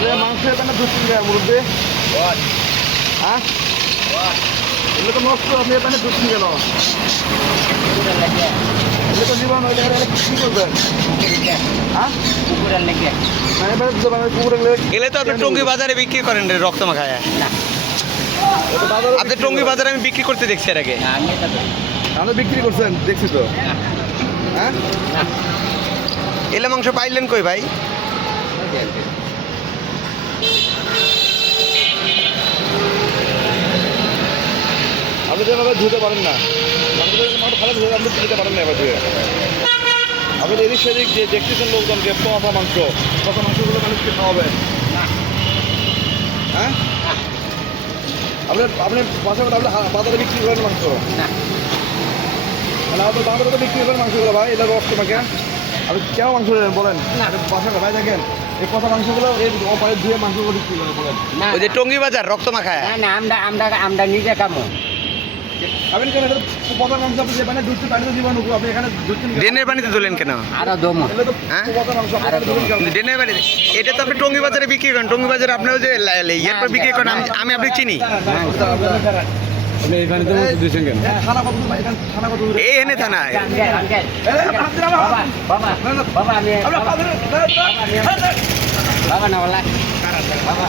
মাংসের প্যান্টে দুশ্চিন গায়ে মুরব্বী হ্যাঁ এগুলো তো নষ্ট আপনি প্যান্টে দুশ্চিন গেল এগুলো তো জীবন কি করবেন হ্যাঁ এলে তো আপনি টঙ্গী বাজারে বিক্রি করেন রে রক্ত মাখায় আপনি টঙ্গী বাজারে আমি বিক্রি করতে দেখছি এর আগে আপনি বিক্রি করছেন দেখছি তো হ্যাঁ এলে মাংস পাইলেন কই ভাই আপনি যেভাবে ধুতে পারেন না খারাপ ধুয়ে আপনি ধুতে পারেন না এবার ধুয়ে আপনি এদিক সেদিক যে দেখতেছেন লোকজনকে পচা মাংসগুলো মানুষকে খাওয়াবেন হ্যাঁ আপনি পাশাপাশি আপনি বাজারে বিক্রি করেন মাংস মানে আপনার বাজারে তো বিক্রি করেন মাংসগুলো ভাই এটা রক্ত মাকে আপনি কেন মাংস বলেন বাসাটা ভাই দেখেন এই পচা মাংসগুলো এই ধুয়ে মাংসগুলো বিক্রি করেন বলেন ওই যে টঙ্গী বাজার রক্ত মাখায় আমরা নিজে কামো আপনি কেন পচা মাংস আপনি যে পানি দুধ পানিতে জীবাণু আপনি এখানে ড্রেনের পানিতে তুলেন কেন আরো দমো হ্যাঁ পচা মাংস আপনি ড্রেনের পানিতে এটা তো আপনি টঙ্গী বাজারে বিক্রি করেন টঙ্গী বাজারে আপনিও যে ইয়ের পর বিক্রি করেন আমি আপনি চিনি এই এনে থানায় বাবা না বলা বাবা